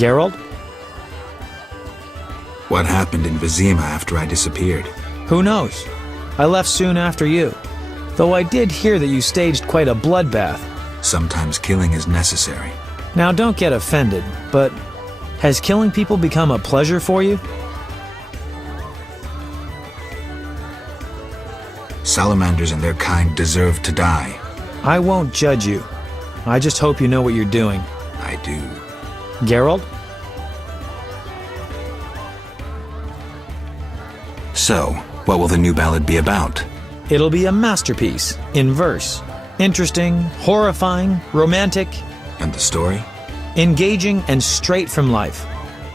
Geralt? What happened in Vizima after I disappeared? Who knows? I left soon after you. Though I did hear that you staged quite a bloodbath. Sometimes killing is necessary. Now don't get offended, but has killing people become a pleasure for you? Salamanders and their kind deserve to die. I won't judge you. I just hope you know what you're doing. I do. Geralt? So, what will the new ballad be about? It'll be a masterpiece, in verse. Interesting, horrifying, romantic. And the story? Engaging and straight from life.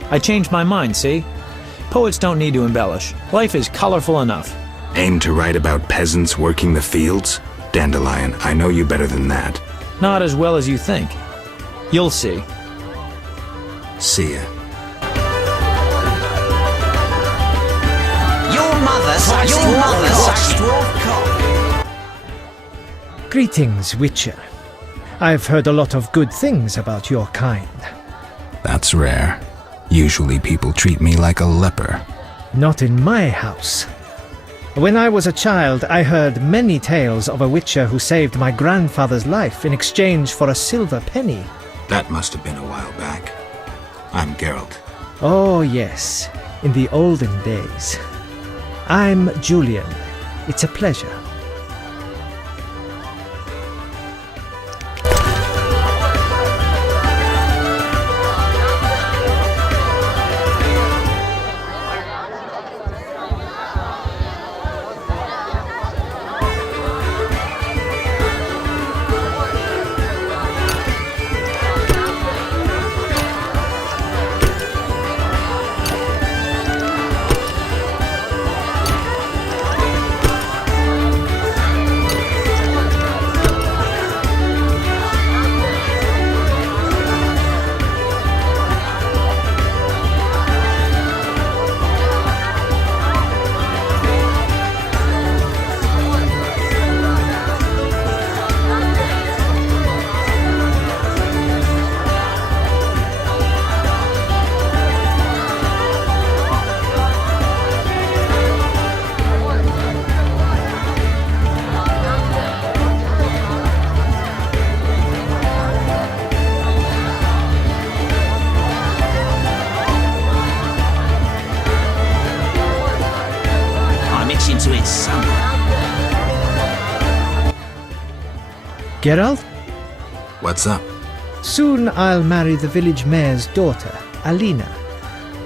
I changed my mind, see? Poets don't need to embellish. Life is colorful enough. Aim to write about peasants working the fields? Dandelion, I know you better than that. Not as well as you think. You'll see. See ya. Your mother's Greetings, Witcher. I've heard a lot of good things about your kind. That's rare. Usually people treat me like a leper. Not in my house. When I was a child, I heard many tales of a Witcher who saved my grandfather's life in exchange for a silver penny. That must have been a while back. I'm Geralt. Oh, yes, in the olden days. I'm Julian. It's a pleasure. Geralt? What's up? Soon I'll marry the village mayor's daughter, Alina.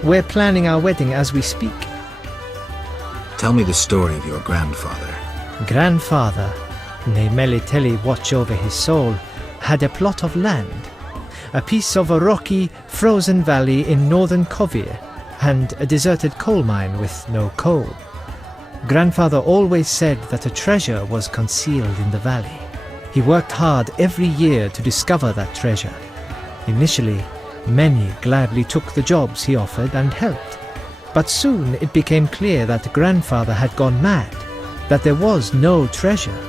We're planning our wedding as we speak. Tell me the story of your grandfather. Grandfather, may Melitele watch over his soul, had a plot of land, a piece of a rocky, frozen valley in northern Kovir, and a deserted coal mine with no coal. Grandfather always said that a treasure was concealed in the valley. He worked hard every year to discover that treasure. Initially, many gladly took the jobs he offered and helped. But soon it became clear that grandfather had gone mad, that there was no treasure.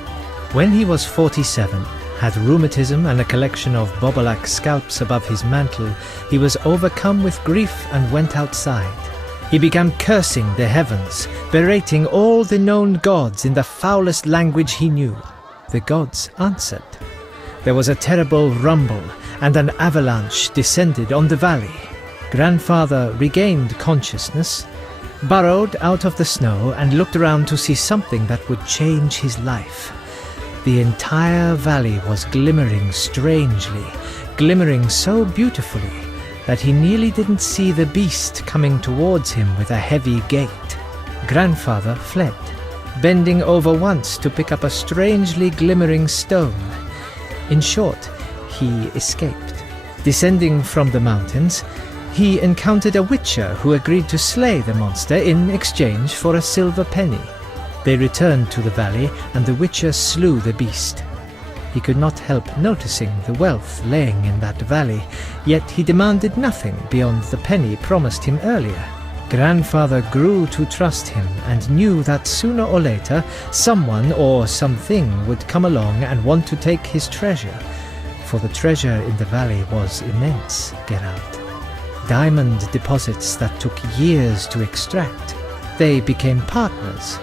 When he was 47, had rheumatism and a collection of Bobolak scalps above his mantle, he was overcome with grief and went outside. He began cursing the heavens, berating all the known gods in the foulest language he knew. The gods answered. There was a terrible rumble, and an avalanche descended on the valley. Grandfather regained consciousness, burrowed out of the snow, and looked around to see something that would change his life. The entire valley was glimmering strangely, glimmering so beautifully that he nearly didn't see the beast coming towards him with a heavy gait. Grandfather fled, bending over once to pick up a strangely glimmering stone. In short, he escaped. Descending from the mountains, he encountered a witcher who agreed to slay the monster in exchange for a silver penny. They returned to the valley, and the witcher slew the beast. He could not help noticing the wealth laying in that valley, yet he demanded nothing beyond the penny promised him earlier. Grandfather grew to trust him and knew that sooner or later someone or something would come along and want to take his treasure, for the treasure in the valley was immense, Geralt. diamond deposits that took years to extract. They became partners.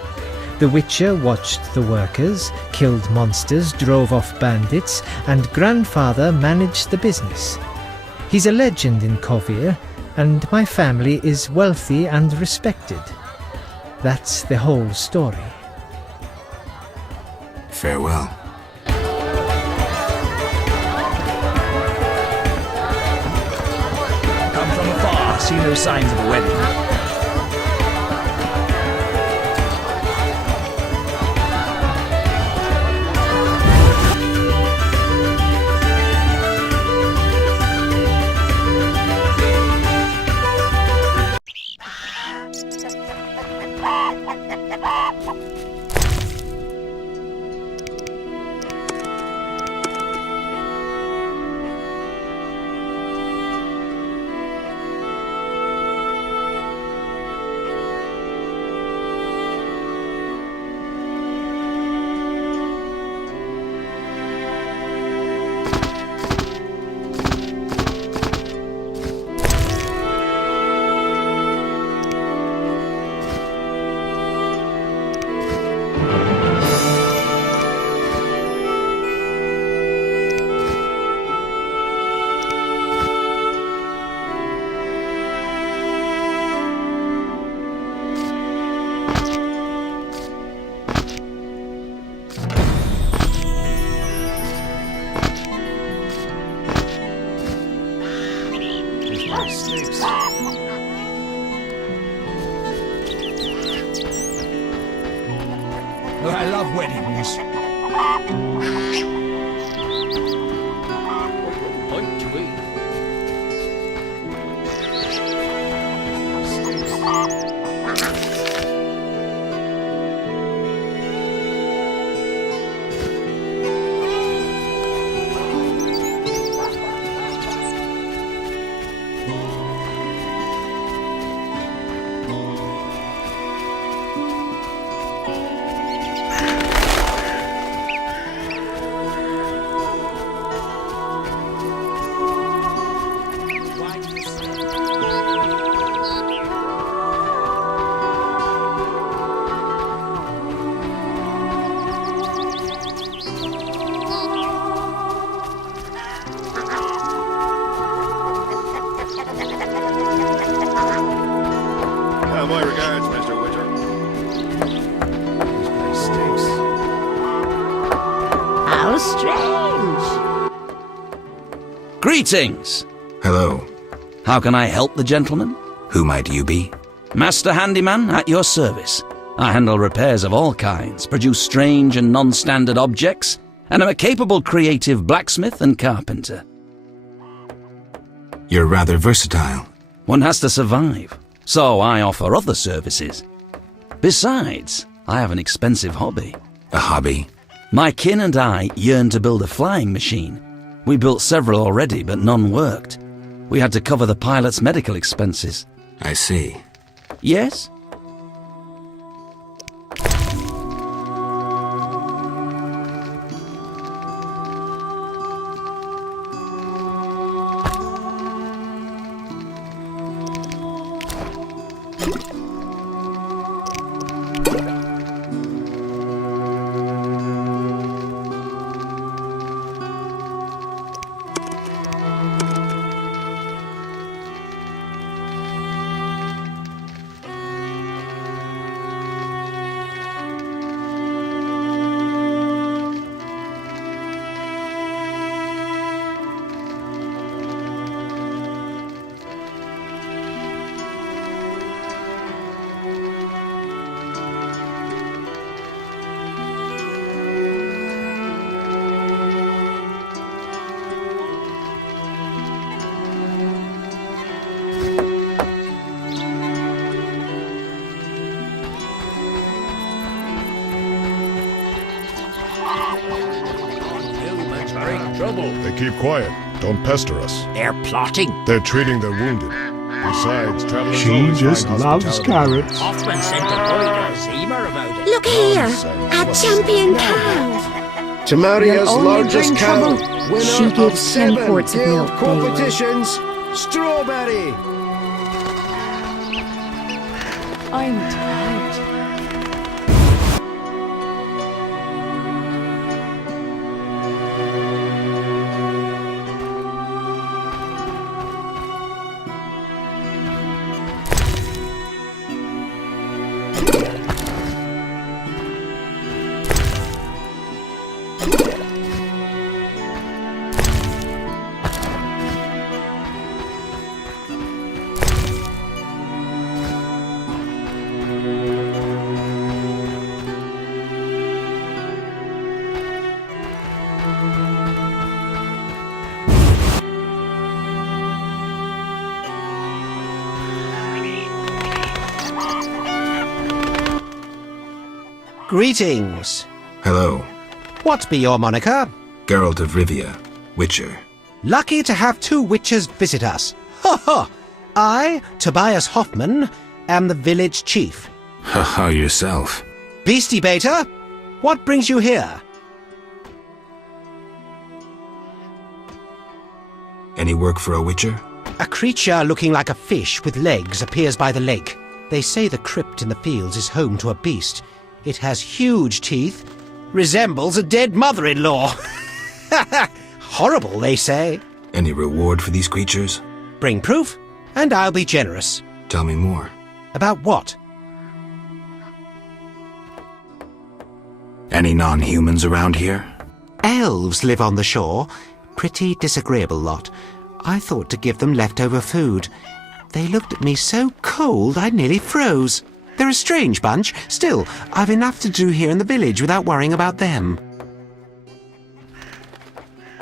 The Witcher watched the workers, killed monsters, drove off bandits, and grandfather managed the business. He's a legend in Kovir, and my family is wealthy and respected. That's the whole story. Farewell. Come from afar, see no signs of a wedding. Oh, I love weddings. My regards, Mr. Witcher. This place stinks. How strange. Greetings! Hello. How can I help the gentleman? Who might you be? Master Handyman at your service. I handle repairs of all kinds, produce strange and non-standard objects, and am a capable creative blacksmith and carpenter. You're rather versatile. One has to survive, so I offer other services. Besides, I have an expensive hobby. A hobby? My kin and I yearn to build a flying machine. We built several already, but none worked. We had to cover the pilot's medical expenses. I see. Yes? They keep quiet. Don't pester us. They're plotting. They're treating their wounded. Besides, travelers She always just find loves hospitality. carrots. Hoffman sent a boy to Zima about it. Look here, Nonsense. our champion cow. Tamaria's You'll only largest bring cow. trouble. Winner She of gives 10 7 quarts of guild milk daily. competitions. Strawberry. I'm tired. Greetings. Hello. What be your moniker? Geralt of Rivia, Witcher. Lucky to have two witches visit us. Ha ha! I, Tobias Hoffman, am the village chief. Haha, yourself. Beastie Beta, what brings you here? Any work for a Witcher? A creature looking like a fish with legs appears by the lake. They say the crypt in the fields is home to a beast. It has huge teeth, resembles a dead mother-in-law. Horrible, they say. Any reward for these creatures? Bring proof, and I'll be generous. Tell me more. About what? Any non-humans around here? Elves live on the shore. Pretty disagreeable lot. I thought to give them leftover food. They looked at me so cold I nearly froze. They're a strange bunch. Still, I've enough to do here in the village without worrying about them.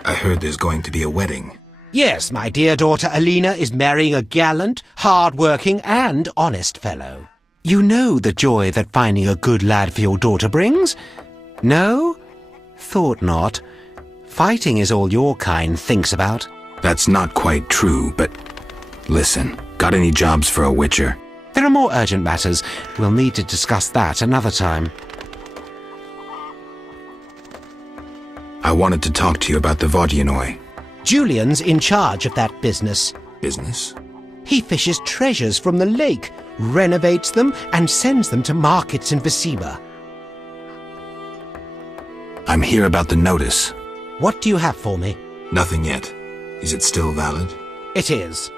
I heard there's going to be a wedding. Yes, my dear daughter Alina is marrying a gallant, hard-working and honest fellow. You know the joy that finding a good lad for your daughter brings? No? Thought not. Fighting is all your kind thinks about. That's not quite true, but... Listen, got any jobs for a Witcher? There are more urgent matters. We'll need to discuss that another time. I wanted to talk to you about the Vodyanoi. Julian's in charge of that business. Business? He fishes treasures from the lake, renovates them, and sends them to markets in Viciba. I'm here about the notice. What do you have for me? Nothing yet. Is it still valid? It is.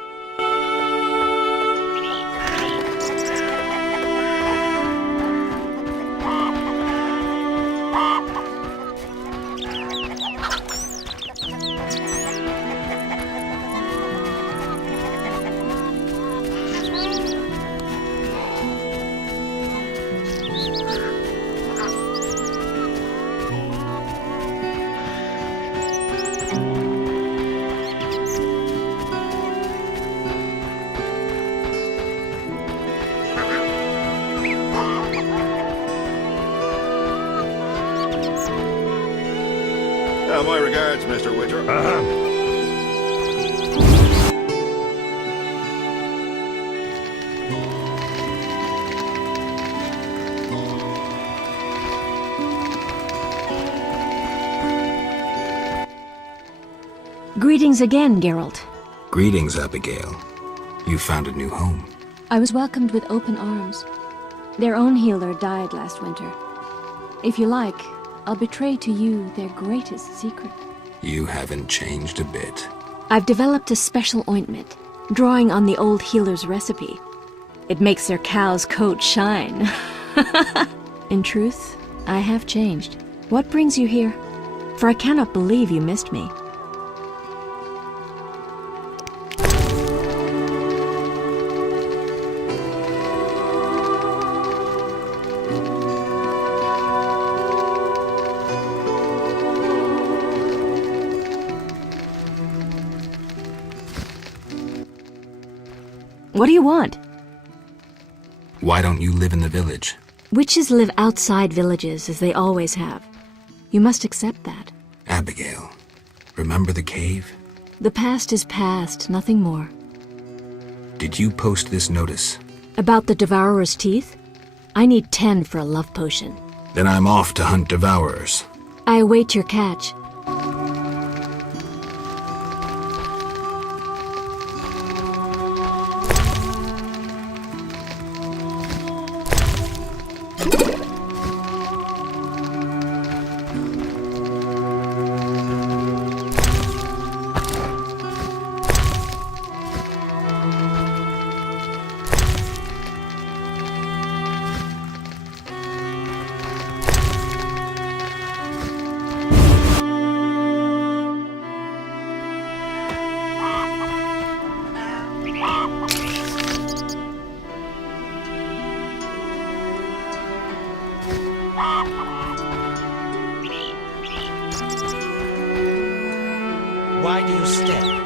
My regards, Mr. Witcher. Greetings again, Geralt. Greetings, Abigail. You found a new home. I was welcomed with open arms. Their own healer died last winter. If you like, I'll betray to you their greatest secret. You haven't changed a bit. I've developed a special ointment, drawing on the old healer's recipe. It makes their cow's coat shine. In truth, I have changed. What brings you here? For I cannot believe you missed me. What do you want? Why don't you live in the village? Witches live outside villages, as they always have. You must accept that. Abigail, remember the cave? The past is past, nothing more. Did you post this notice? About the Devourer's teeth? I need 10 for a love potion. Then I'm off to hunt Devourers. I await your catch. Why do you stare?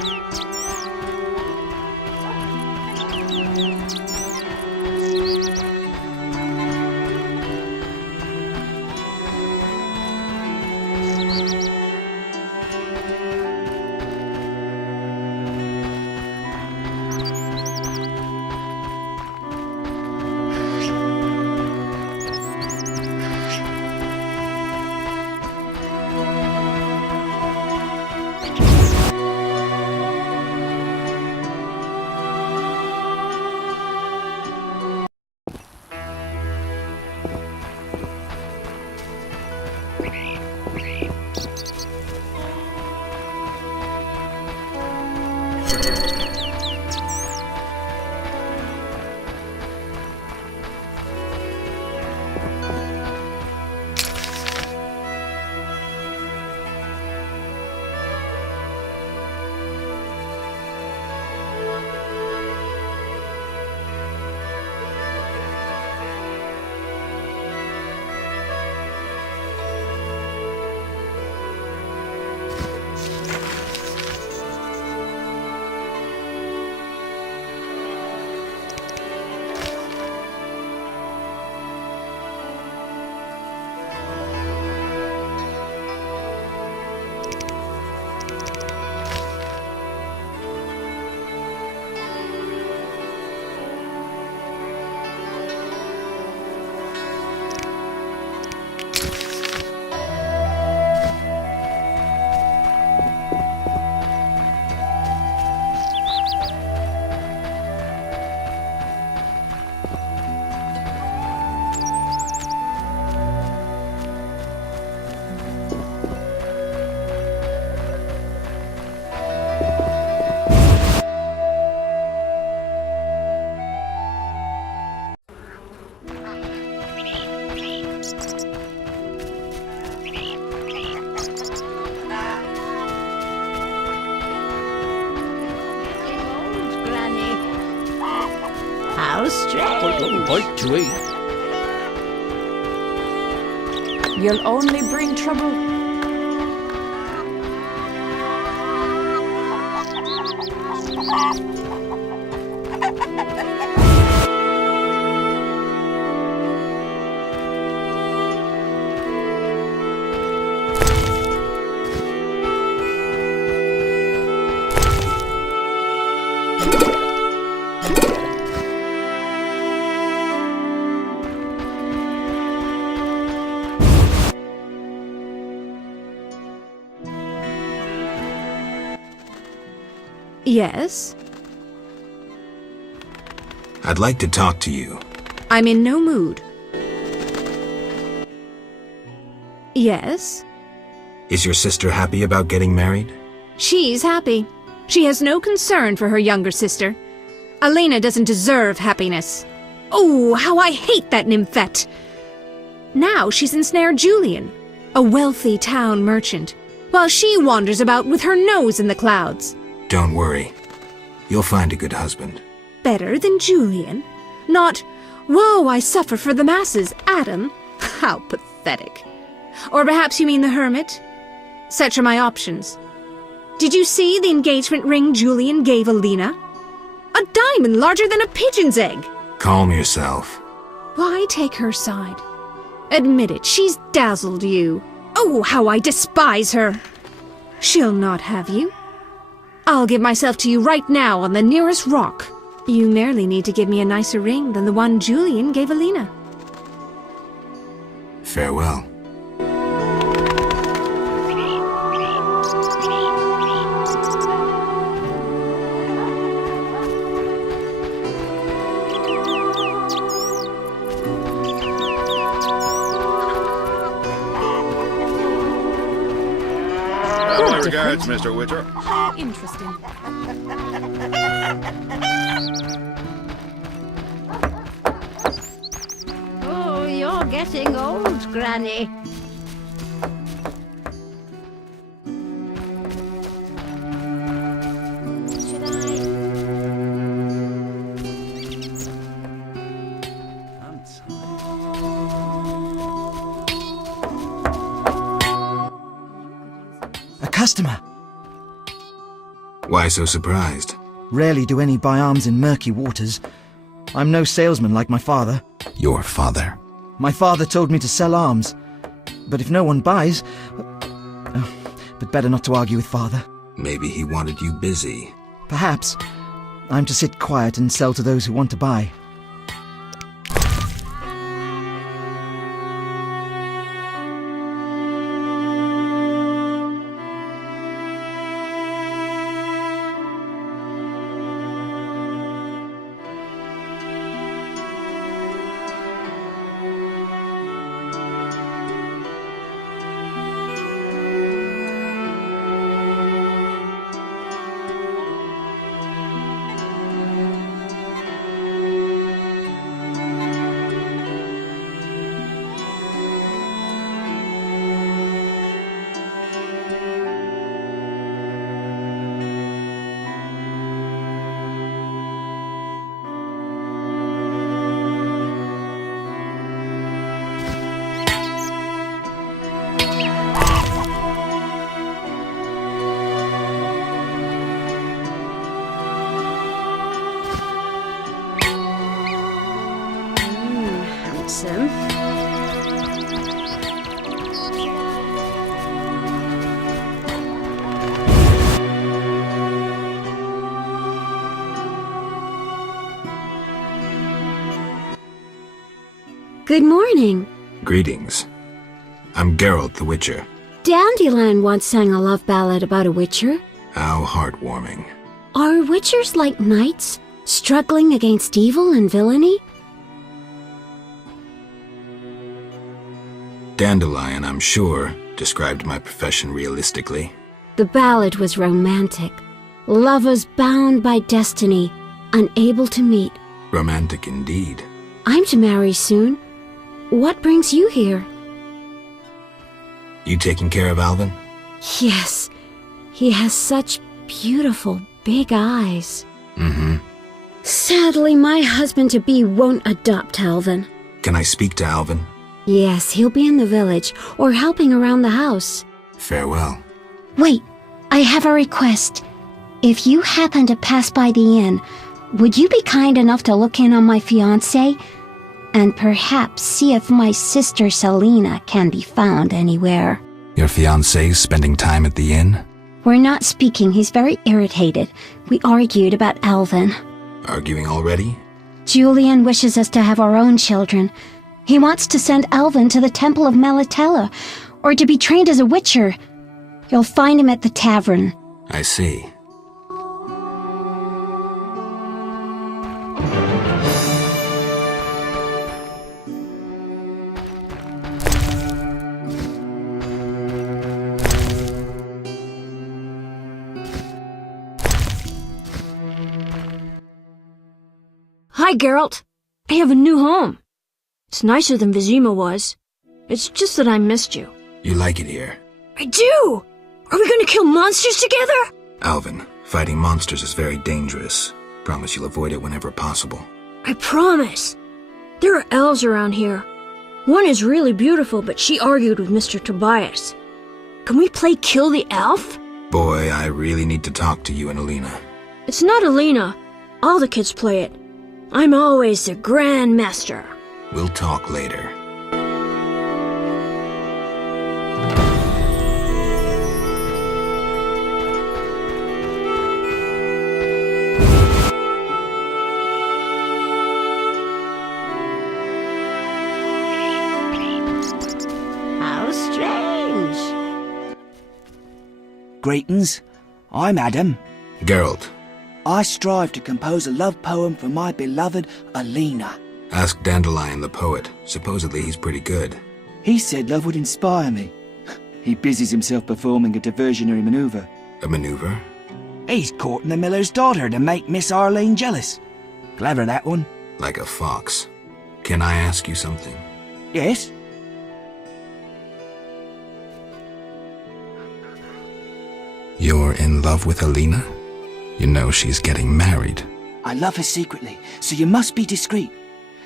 How strange. Bite to eat. You'll only bring trouble. Yes? I'd like to talk to you. I'm in no mood. Yes? Is your sister happy about getting married? She's happy. She has no concern for her younger sister. Alina doesn't deserve happiness. Oh, how I hate that nymphette! Now she's ensnared Julian, a wealthy town merchant, while she wanders about with her nose in the clouds. Don't worry. You'll find a good husband. Better than Julian? Not, woe, I suffer for the masses, Adam? How pathetic. Or perhaps you mean the hermit? Such are my options. Did you see the engagement ring Julian gave Alina? A diamond larger than a pigeon's egg. Calm yourself. Why take her side? Admit it, she's dazzled you. Oh, how I despise her. She'll not have you. I'll give myself to you right now on the nearest rock. You merely need to give me a nicer ring than the one Julian gave Alina. Farewell. My regards, Mr. Witcher. Interesting. Oh, you're getting old, Granny. Should A customer. Why so surprised? Rarely do any buy arms in murky waters. I'm no salesman like my father. Your father? My father told me to sell arms. But if no one buys... but better not to argue with father. Maybe he wanted you busy. Perhaps. I'm to sit quiet and sell to those who want to buy. Good morning. Greetings. I'm Geralt the Witcher. Dandelion once sang a love ballad about a witcher. How heartwarming. Are witchers like knights, struggling against evil and villainy? Dandelion, I'm sure, described my profession realistically. The ballad was romantic. Lovers bound by destiny, unable to meet. Romantic indeed. I'm to marry soon. What brings you here? You taking care of Alvin? Yes. He has such beautiful, big eyes. Mm-hmm. Sadly, my husband-to-be won't adopt Alvin. Can I speak to Alvin? Yes, he'll be in the village, or helping around the house. Farewell. Wait, I have a request. If you happen to pass by the inn, would you be kind enough to look in on my fiancé? And perhaps see if my sister Selena can be found anywhere. Your fiancé's spending time at the inn? We're not speaking. He's very irritated. We argued about Alvin. Arguing already? Julian wishes us to have our own children. He wants to send Alvin to the Temple of Melitele, or to be trained as a witcher. You'll find him at the tavern. I see. Hi, Geralt. I have a new home. It's nicer than Vizima was. It's just that I missed you. You like it here? I do! Are we gonna kill monsters together? Alvin, fighting monsters is very dangerous. Promise you'll avoid it whenever possible. I promise. There are elves around here. One is really beautiful, but she argued with Mr. Tobias. Can we play Kill the Elf? Boy, I really need to talk to you and Alina. It's not Alina. All the kids play it. I'm always the Grand Master. We'll talk later. How strange. Greetings. I'm Adam. Geralt. I strive to compose a love poem for my beloved Alina. Ask Dandelion the poet. Supposedly he's pretty good. He said love would inspire me. He busies himself performing a diversionary maneuver. A maneuver? He's courting the miller's daughter to make Miss Arlene jealous. Clever, that one. Like a fox. Can I ask you something? Yes? You're in love with Alina? You know she's getting married. I love her secretly, so you must be discreet.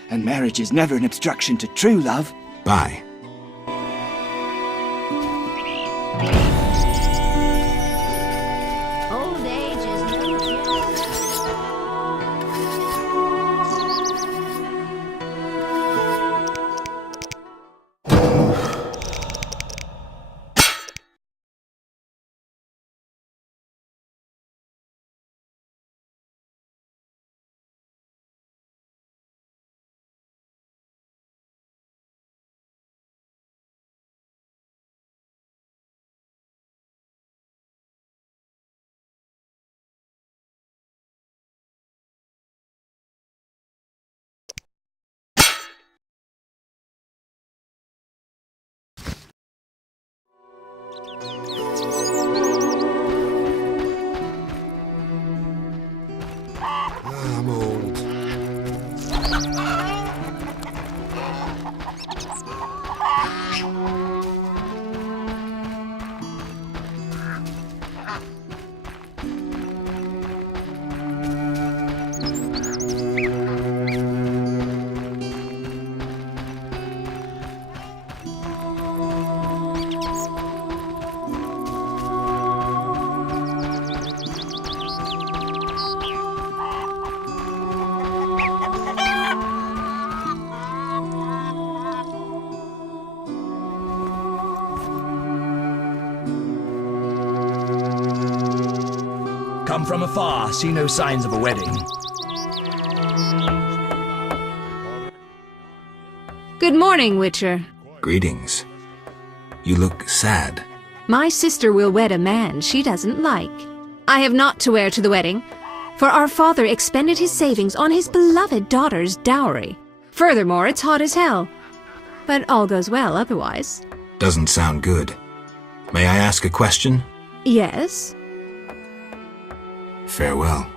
And marriage is never an obstruction to true love. Bye. Old age is Come from afar, see no signs of a wedding. Good morning, Witcher. Greetings. You look sad. My sister will wed a man she doesn't like. I have naught to wear to the wedding, for our father expended his savings on his beloved daughter's dowry. Furthermore, it's hot as hell. But all goes well otherwise. Doesn't sound good. May I ask a question? Yes? Farewell.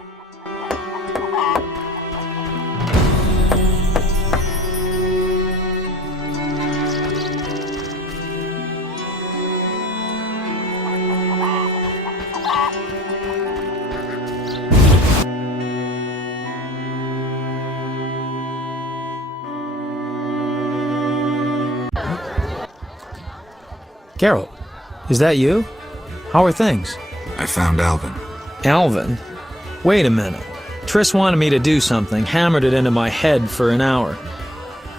Geralt, is that you? How are things? I found Alvin. Alvin? Wait a minute. Triss wanted me to do something, hammered it into my head for an hour.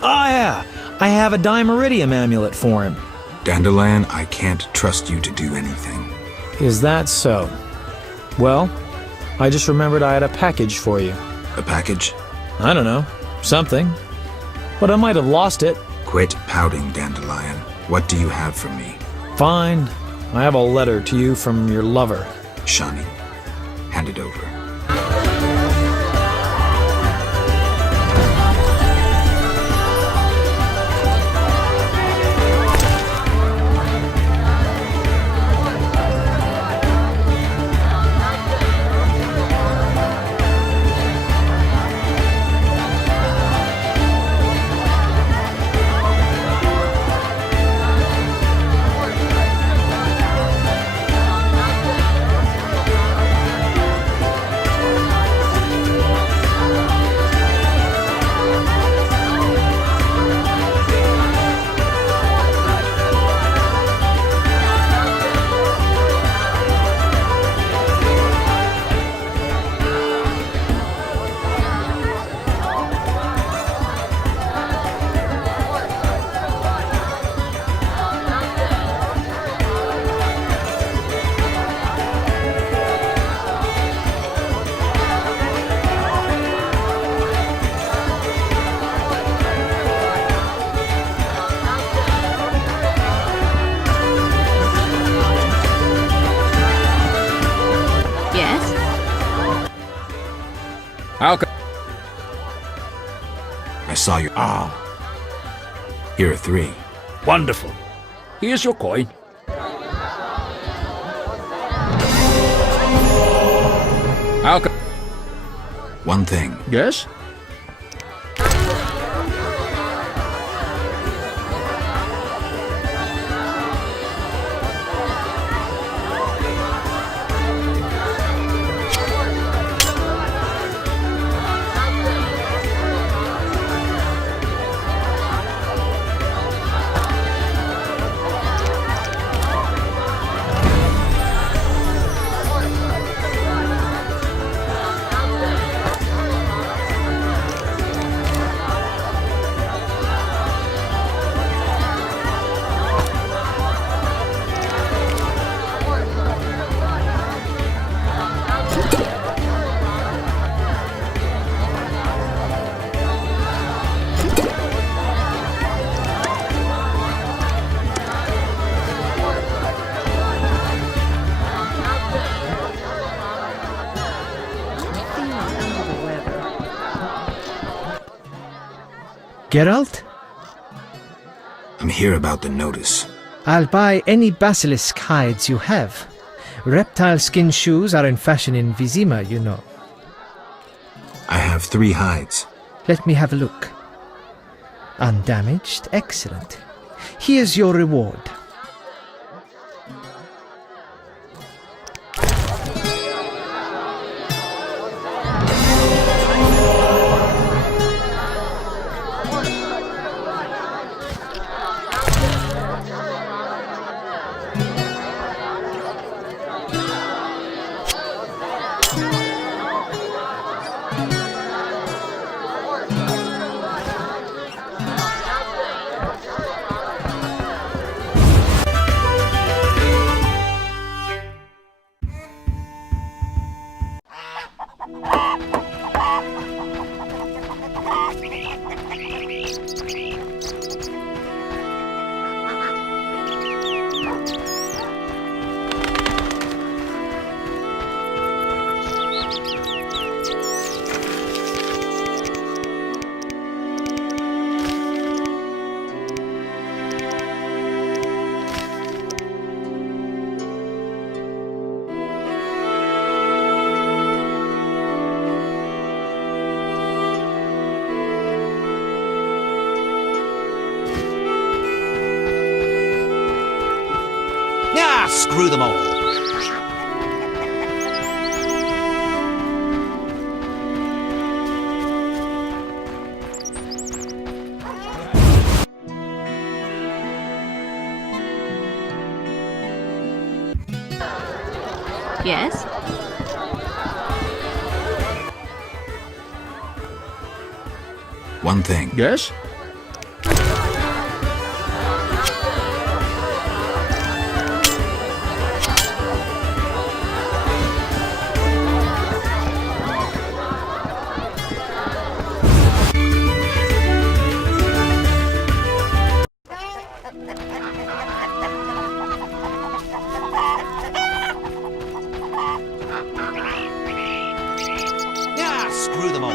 Oh yeah, I have a Dimeridium amulet for him. Dandelion, I can't trust you to do anything. Is that so? Well, I just remembered I had a package for you. A package? I don't know. Something. But I might have lost it. Quit pouting, Dandelion. What do you have for me? Fine. I have a letter to you from your lover. Shani, hand it over. I saw your... Here are 3. Wonderful. Here's your coin. One thing. Yes? Geralt? I'm here about the notice. I'll buy any basilisk hides you have. Reptile skin shoes are in fashion in Vizima, you know. I have 3 hides. Let me have a look. Undamaged? Excellent. Here's your reward. Ah, screw them all. Yes? One thing. Yes? Ah, screw them all.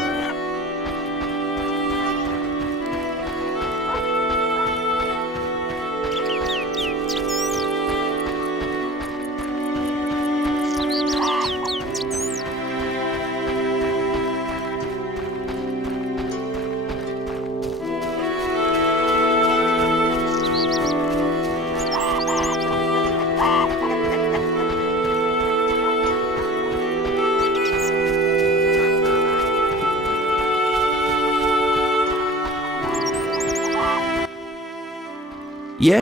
Yeah.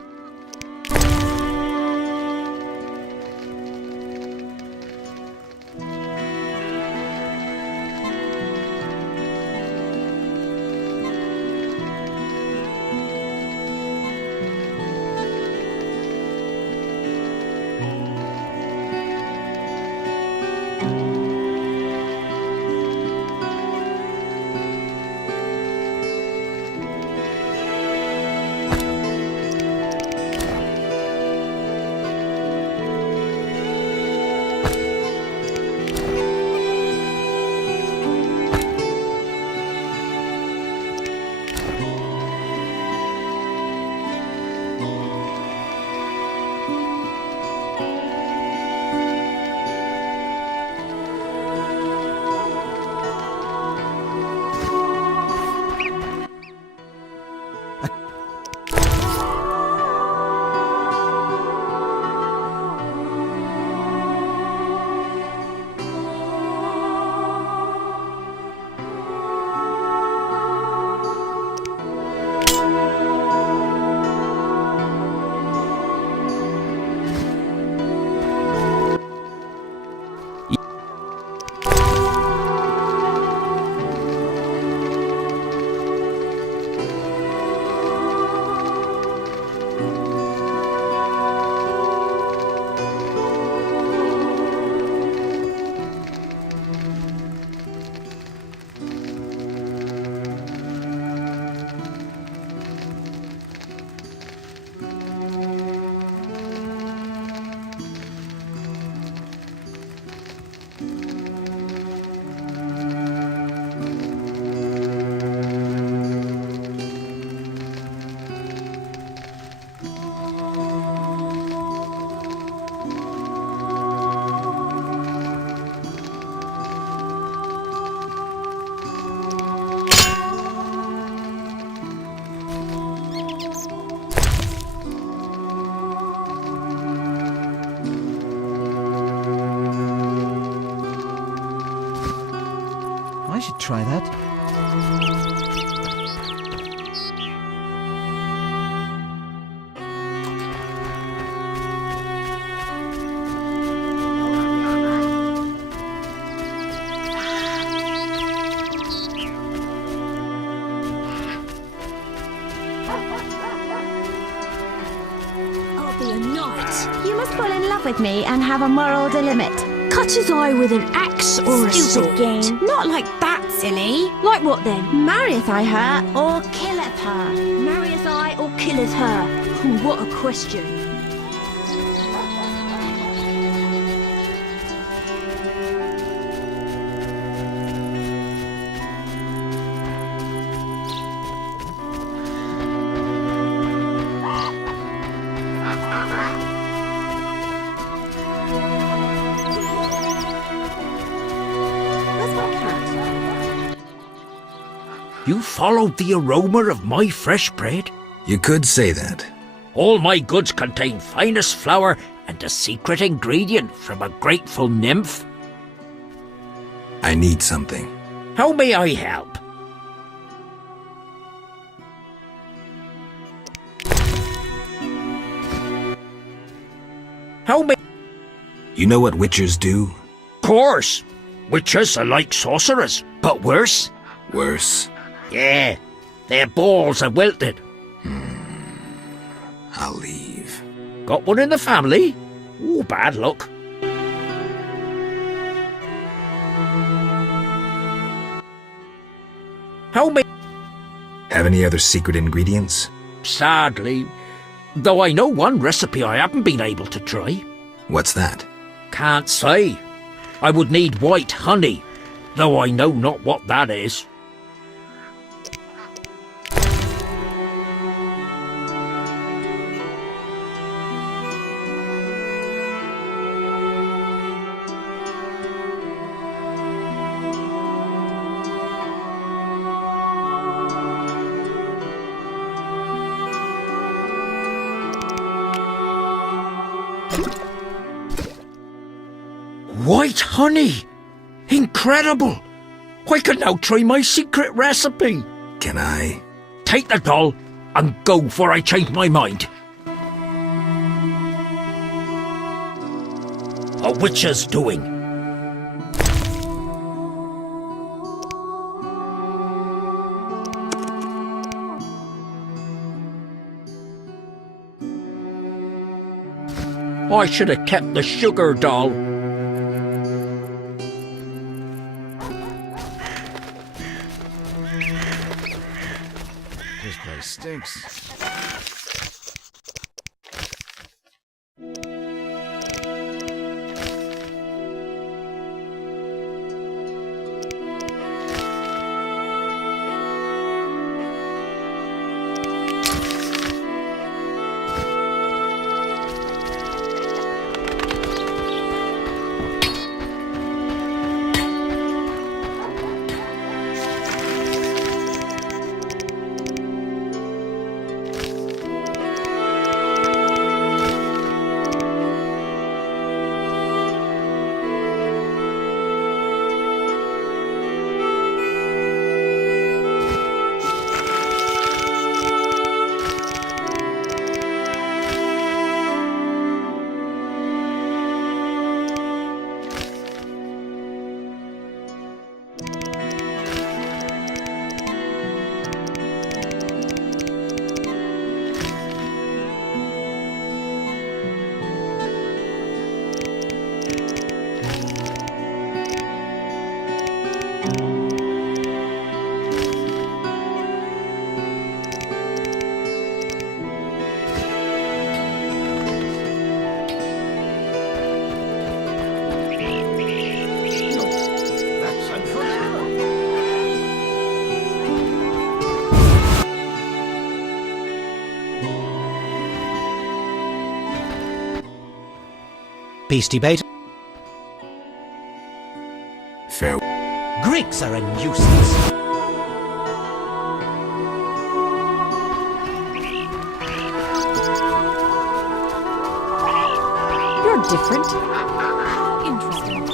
I should try that. You must fall in love with me and have a moral dilemma. cut his eye with an axe or a sword. game. Not like that, silly. Like what then? Marrieth I her, or killeth her? Marrieth I or killeth her? What a question. You followed the aroma of my fresh bread? You could say that. All my goods contain finest flour and a secret ingredient from a grateful nymph. I need something. How may I help? How may... You know what witchers do? Course. Witches are like sorcerers, but worse. Worse? Yeah, their balls are wilted. I'll leave. Got one in the family? Ooh, bad luck. How may... Have any other secret ingredients? Sadly, though I know one recipe I haven't been able to try. What's that? Can't say. I would need white honey, though I know not what that is. White honey! Incredible! I can now try my secret recipe! Can I? Take the doll and go before I change my mind. A witcher's doing. I should have kept the sugar doll. This place stinks. Beastie bait. Fair. Greeks are a nuisance. You're different. Interesting.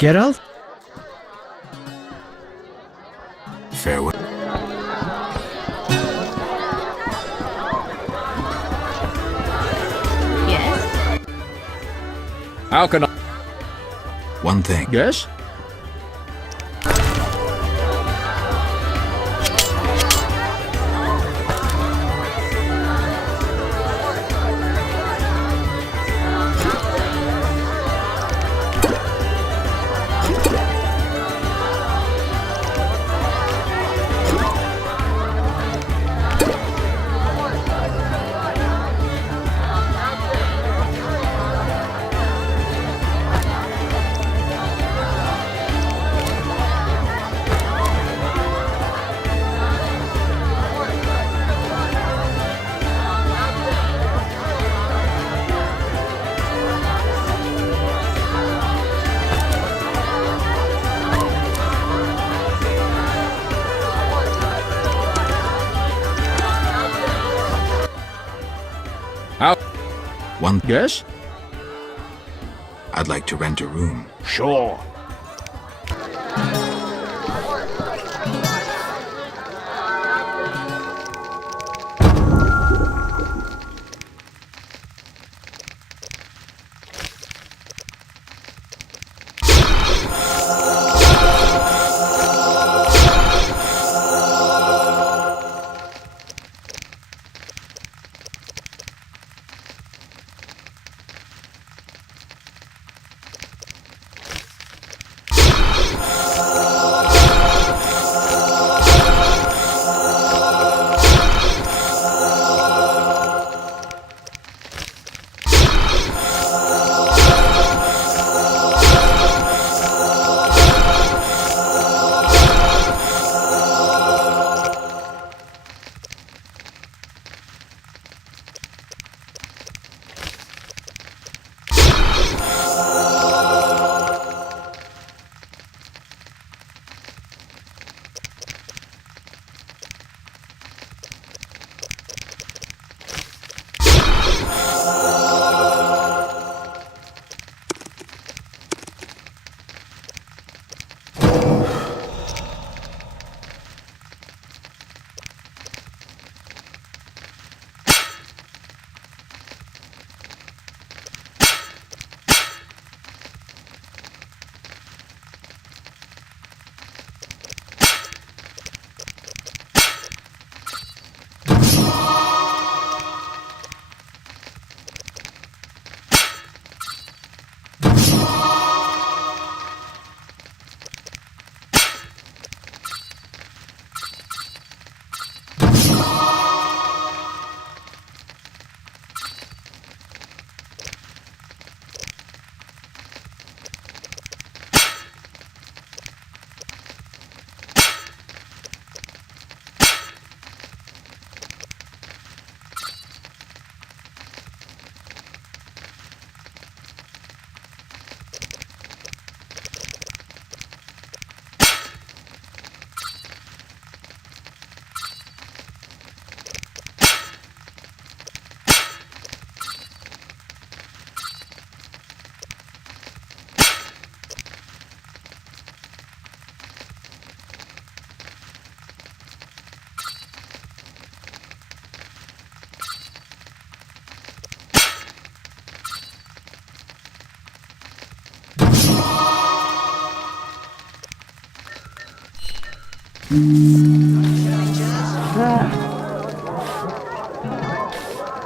Geralt? Farewell. Yes? How can I... One thing. Yes? How... One. Yes? I'd like to rent a room. Sure.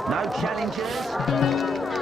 No challengers?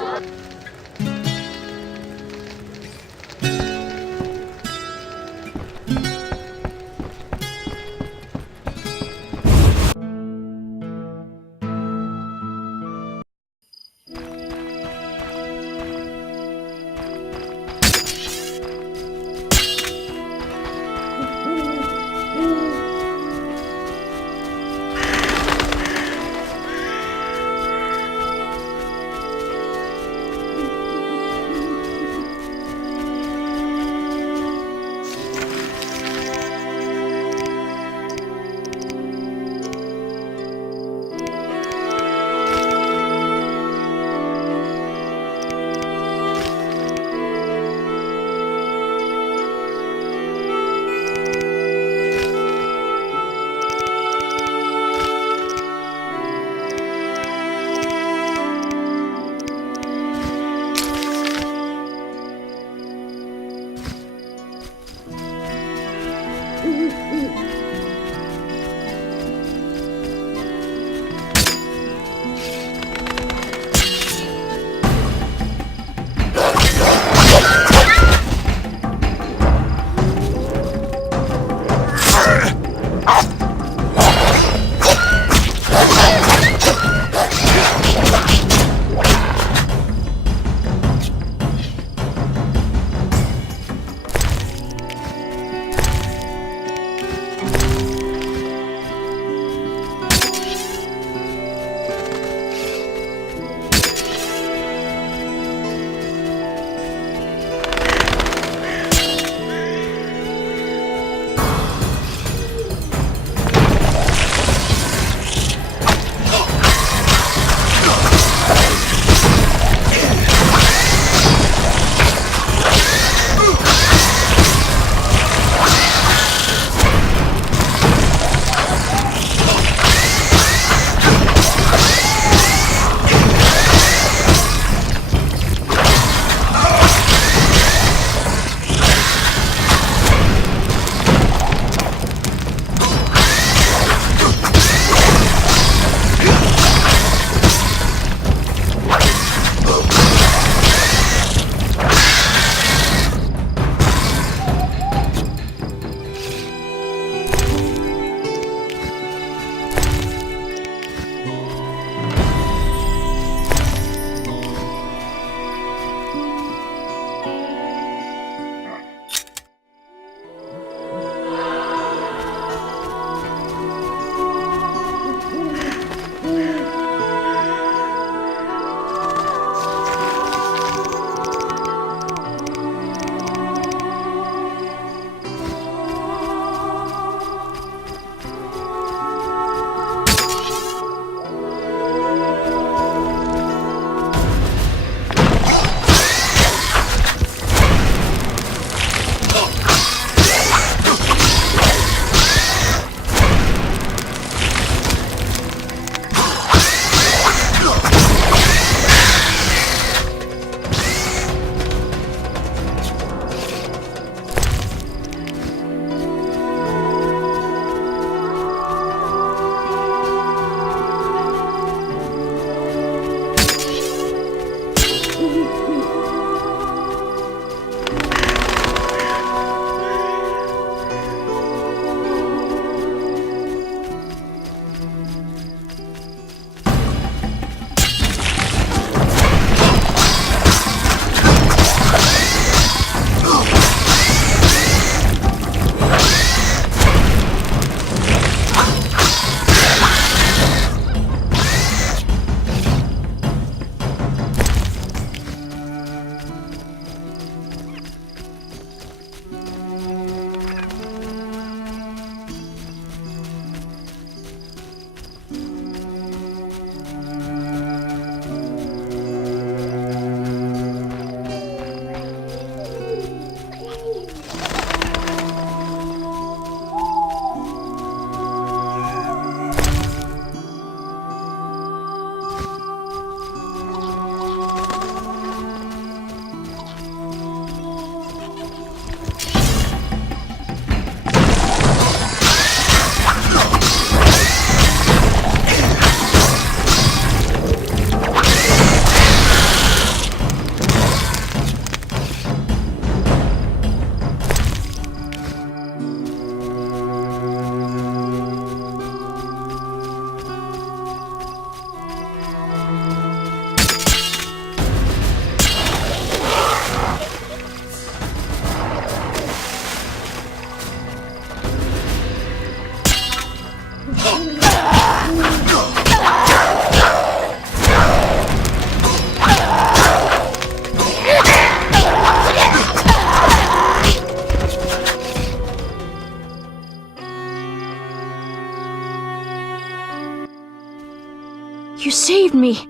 saved me.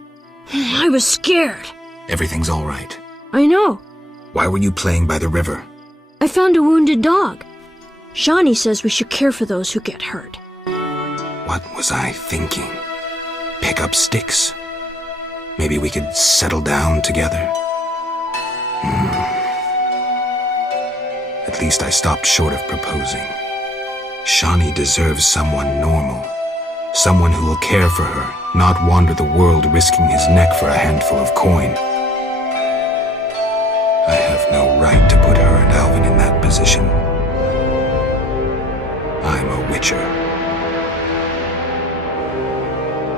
I was scared. Everything's all right. I know. Why were you playing by the river? I found a wounded dog. Shawnee says we should care for those who get hurt. What was I thinking? Pick up sticks. Maybe we could settle down together. At least I stopped short of proposing. Shawnee deserves someone normal. Someone who will care for her, not wander the world risking his neck for a handful of coin. I have no right to put her and Alvin in that position. I'm a witcher.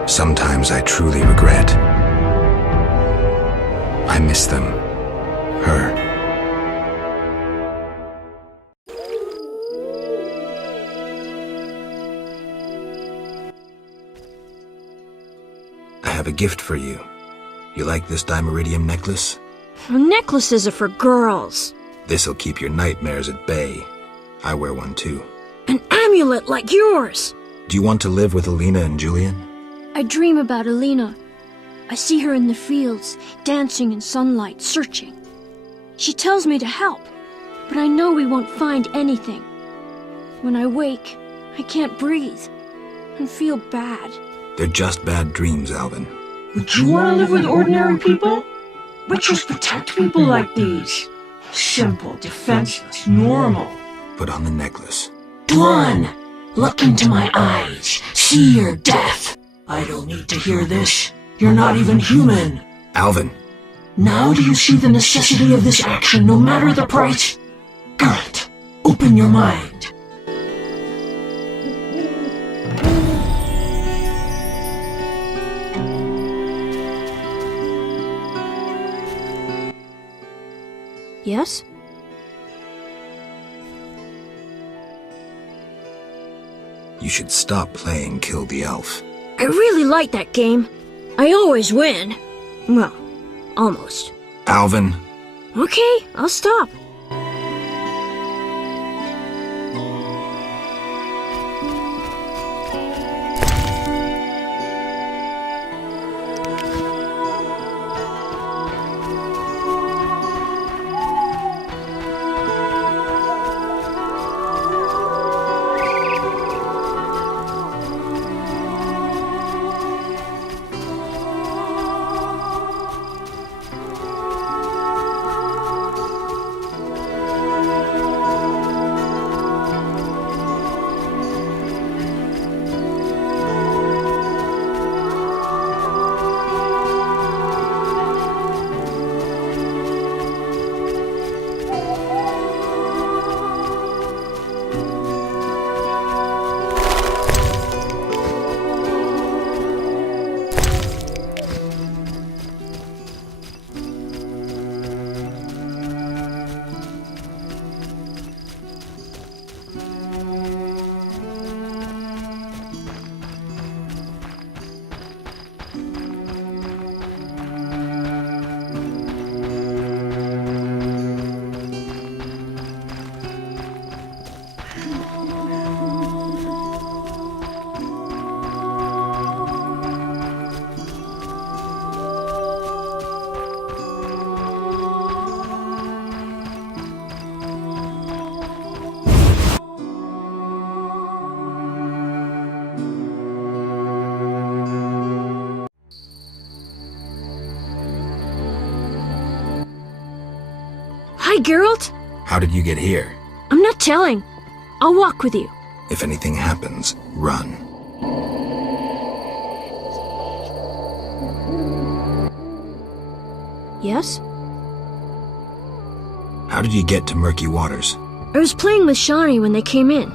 Sometimes I truly regret. I miss them. Her. I have a gift for you. You like this dimeridium necklace? Necklaces are for girls. This'll keep your nightmares at bay. I wear one too. An amulet like yours. Do you want to live with Alina and Julian? I dream about Alina. I see her in the fields, dancing in sunlight, searching. She tells me to help, but I know we won't find anything. When I wake, I can't breathe and feel bad. They're just bad dreams, Alvin. Would you want to live with ordinary people? Witchers protect people like these. Simple, defenseless, normal. Put on the necklace. Dwan, look into my eyes. See your death. I don't need to hear this. You're not even human. Alvin. Now do you see the necessity of this action, no matter the price? Garrett, open your mind. Yes? You should stop playing Kill the Elf. I really like that game. I always win. Well, almost. Alvin. Okay, I'll stop. Hi, Geralt. How did you get here? I'm not telling. I'll walk with you. If anything happens, run. Yes? How did you get to Murky Waters? I was playing with Shawnee when they came in.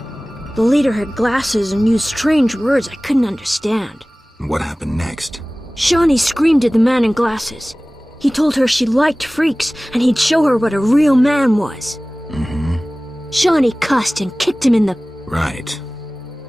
The leader had glasses and used strange words I couldn't understand. What happened next? Shawnee screamed at the man in glasses. He told her she liked freaks, and he'd show her what a real man was. Mm-hmm. Shawnee cussed and kicked him in the... Right.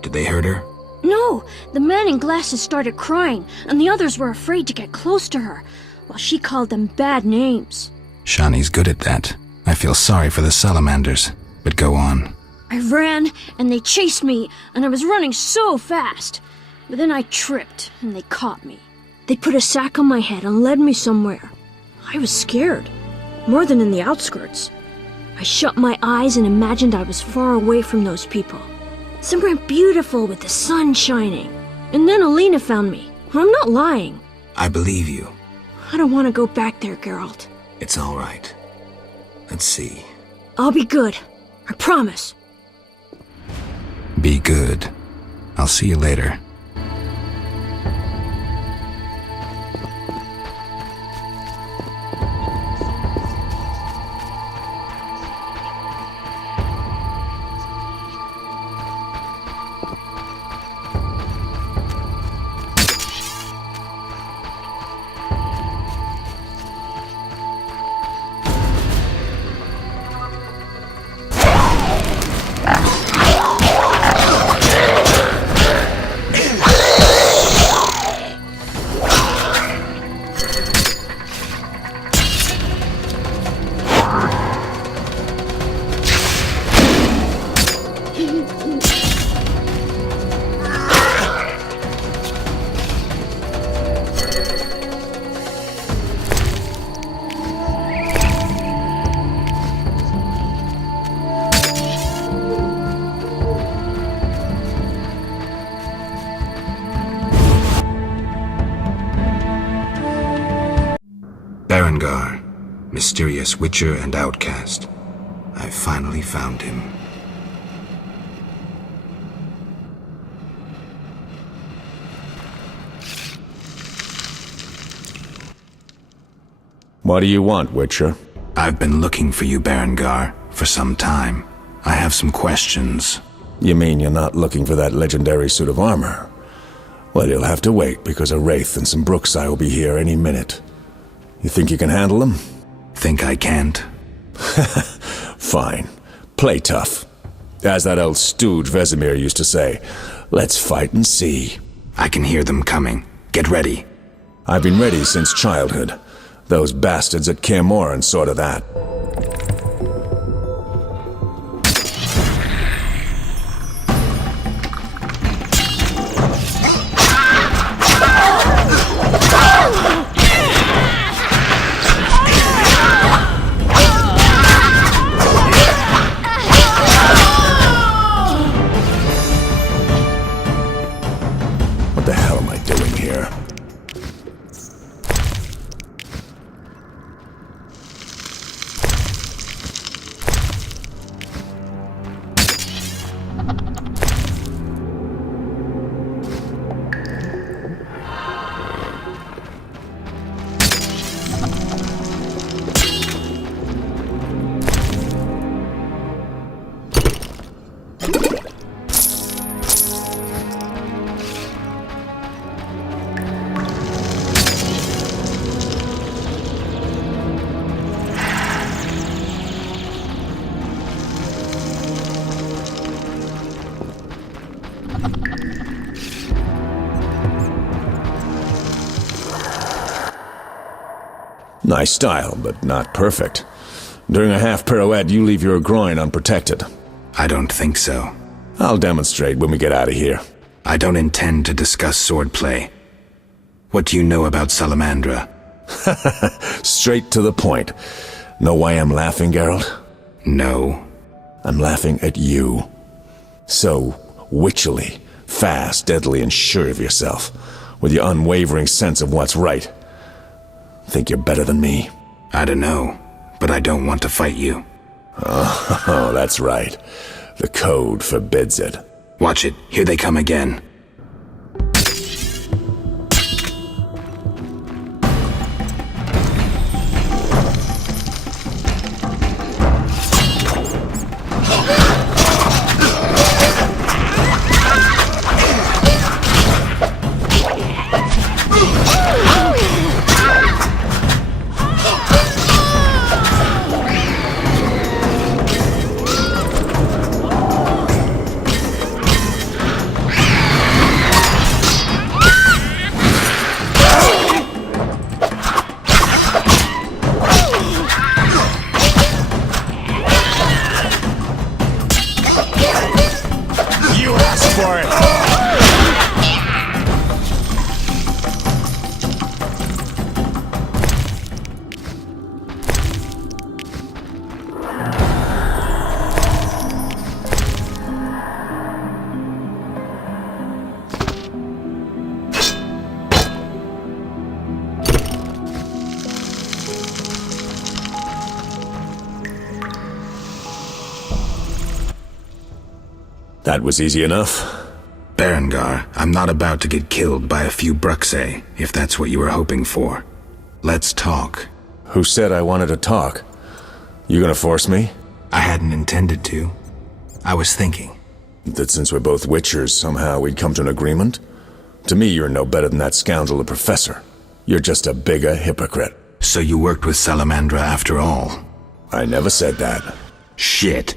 Did they hurt her? No, the man in glasses started crying, and the others were afraid to get close to her, while she called them bad names. Shawnee's good at that. I feel sorry for the salamanders, but go on. I ran, and they chased me, and I was running so fast. But then I tripped, and they caught me. They put a sack on my head and led me somewhere. I was scared, more than in the outskirts. I shut my eyes and imagined I was far away from those people. Somewhere beautiful with the sun shining. And then Alina found me. I'm not lying. I believe you. I don't want to go back there, Geralt. It's all right. Let's see. I'll be good. I promise. Be good. I'll see you later. Berengar, mysterious witcher and outcast. I've finally found him. What do you want, Witcher? I've been looking for you, Berengar, for some time. I have some questions. You mean you're not looking for that legendary suit of armor? Well, you'll have to wait, because a Wraith and some Brookside will be here any minute. You think you can handle them? Think I can't? Fine. Play tough. As that old stooge Vesemir used to say, let's fight and see. I can hear them coming. Get ready. I've been ready since childhood. Those bastards at Kaer Morhen saw to that. What the hell am I doing here? Nice style, but not perfect. During a half pirouette, you leave your groin unprotected. I don't think so. I'll demonstrate when we get out of here. I don't intend to discuss swordplay. What do you know about Salamandra? Straight to the point. Know why I'm laughing, Geralt? No. I'm laughing at you. So witchily, fast, deadly, and sure of yourself, with your unwavering sense of what's right. Think you're better than me? I don't know, but I don't want to fight you. Oh, that's right. The code forbids it. Watch it. Here they come again. That was easy enough. Berengar, I'm not about to get killed by a few Bruxae, if that's what you were hoping for. Let's talk. Who said I wanted to talk? You gonna force me? I hadn't intended to. I was thinking. That since we're both Witchers, somehow we'd come to an agreement? To me, you're no better than that scoundrel, the Professor. You're just a bigger hypocrite. So you worked with Salamandra after all? I never said that. Shit.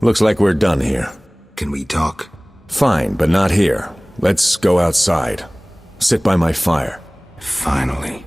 Looks like we're done here. Can we talk? Fine, but not here. Let's go outside. Sit by my fire. Finally.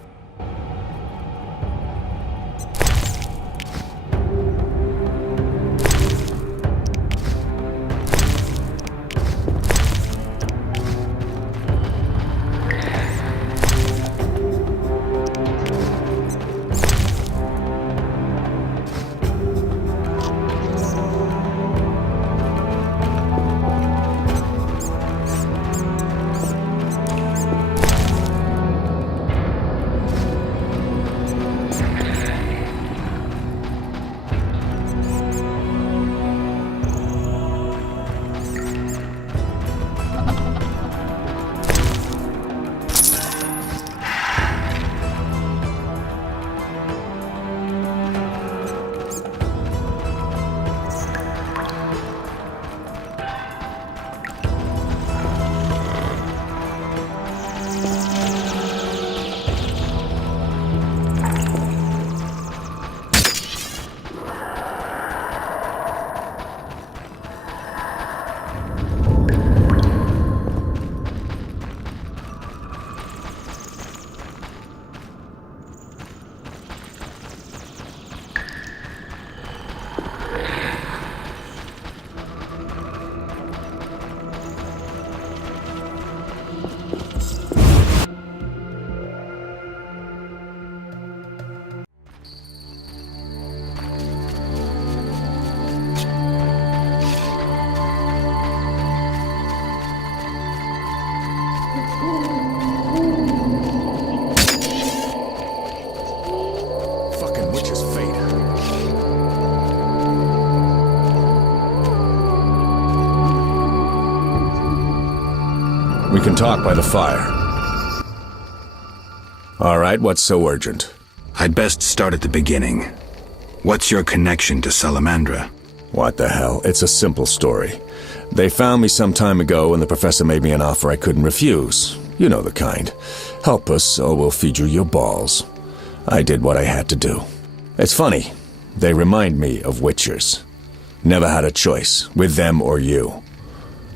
We can talk by the fire. All right, what's so urgent? I'd best start at the beginning. What's your connection to Salamandra? What the hell? It's a simple story. They found me some time ago and the professor made me an offer I couldn't refuse. You know the kind. Help us or we'll feed you your balls. I did what I had to do. It's funny. They remind me of Witchers. Never had a choice, with them or you.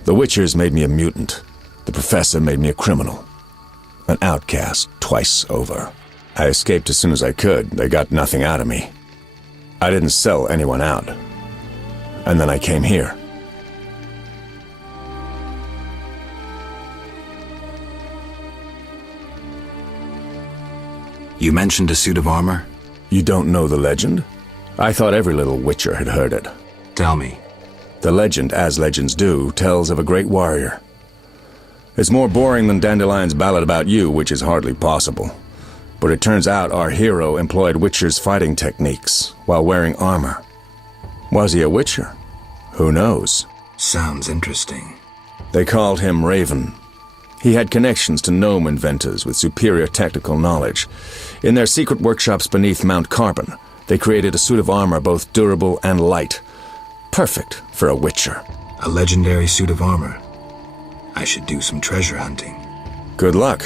The Witchers made me a mutant. The professor made me a criminal. An outcast twice over. I escaped as soon as I could. They got nothing out of me. I didn't sell anyone out. And then I came here. You mentioned a suit of armor? You don't know the legend? I thought every little Witcher had heard it. Tell me. The legend, as legends do, tells of a great warrior. It's more boring than Dandelion's ballad about you, which is hardly possible. But it turns out our hero employed Witcher's fighting techniques while wearing armor. Was he a Witcher? Who knows? Sounds interesting. They called him Raven. He had connections to gnome inventors with superior technical knowledge. In their secret workshops beneath Mount Carbon, they created a suit of armor both durable and light. Perfect for a Witcher. A legendary suit of armor. I should do some treasure hunting. Good luck.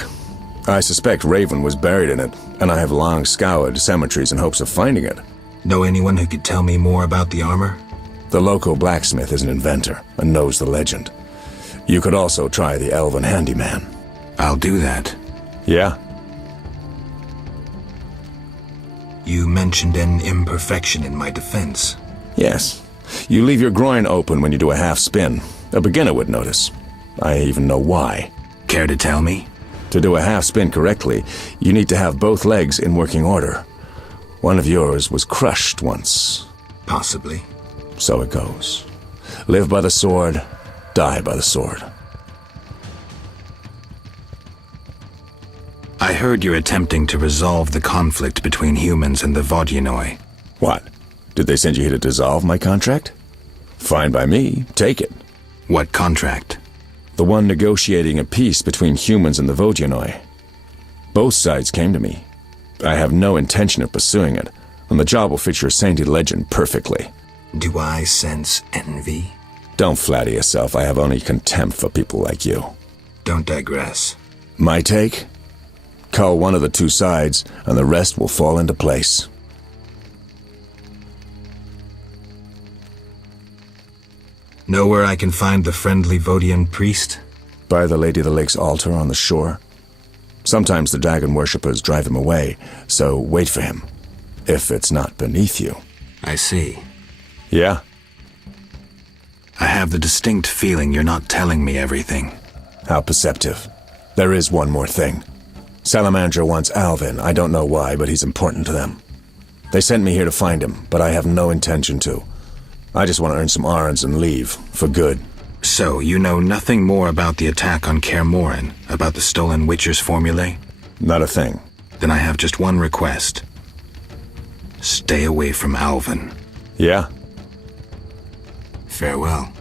I suspect Raven was buried in it, and I have long scoured cemeteries in hopes of finding it. Know anyone who could tell me more about the armor? The local blacksmith is an inventor and knows the legend. You could also try the elven handyman. I'll do that. Yeah? You mentioned an imperfection in my defense. Yes. You leave your groin open when you do a half spin. A beginner would notice. I even know why. Care to tell me? To do a half spin correctly, you need to have both legs in working order. One of yours was crushed once. Possibly. So it goes. Live by the sword, die by the sword. I heard you're attempting to resolve the conflict between humans and the Vodyanoi. What? Did they send you here to dissolve my contract? Fine by me. Take it. What contract? The one negotiating a peace between humans and the Vodyanoi. Both sides came to me. I have no intention of pursuing it, and the job will fit your sainted legend perfectly. Do I sense envy? Don't flatter yourself. I have only contempt for people like you. Don't digress. My take? Cull one of the two sides, and the rest will fall into place. Know where I can find the friendly Vodian priest? By the Lady of the Lake's altar on the shore. Sometimes the dragon worshippers drive him away, so wait for him. If it's not beneath you. I see. Yeah? I have the distinct feeling you're not telling me everything. How perceptive. There is one more thing. Salamandra wants Alvin. I don't know why, but he's important to them. They sent me here to find him, but I have no intention to. I just want to earn some Arns and leave, for good. So, you know nothing more about the attack on Kaer Morhen, about the stolen Witcher's formulae? Not a thing. Then I have just one request. Stay away from Alvin. Yeah? Farewell.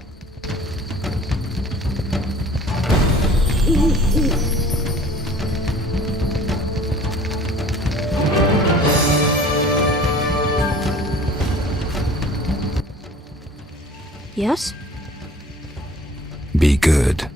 Yes? Be good.